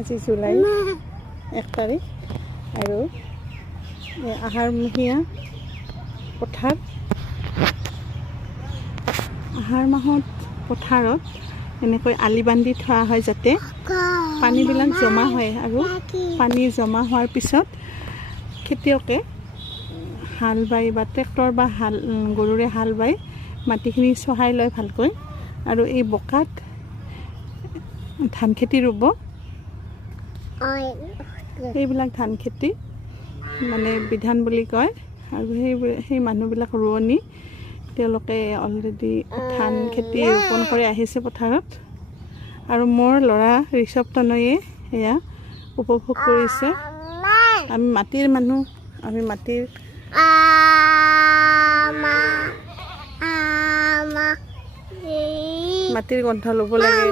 আজি জুলাই 1 তাৰিখ আৰু আহাৰমহীয়া পথাৰ আহাৰ মাহত পথাৰত এনেকৈ আলি বান্ধি থোৱা হয় যাতে পানীবিলাক জমা হয় আৰু পানী জমা হোৱাৰ পিছত খেতিয়কে হাল বাই বা ট্ৰেক্টৰ বা গৰুৰে হাল বাই মাটিখিনি চহাই লয় ভালকৈ আৰু এই বোকাত ধান খেতি ৰুব। এইবিলাক ধান খেতি মানে বিধান বুলি কয় আৰু সেই মানুহবিলাক ৰোৱনী তেওঁলোকে অলৰেডি ধান খেতি ৰোপণ কৰি আহিছে পথাৰত আৰু মোৰ ল'ৰা ঋষভ তনয়ে এয়া উপভোগ কৰিছে। আমি মাটিৰ মানুহ, আমি মাটিৰ গন্ধ ল'ব লাগে।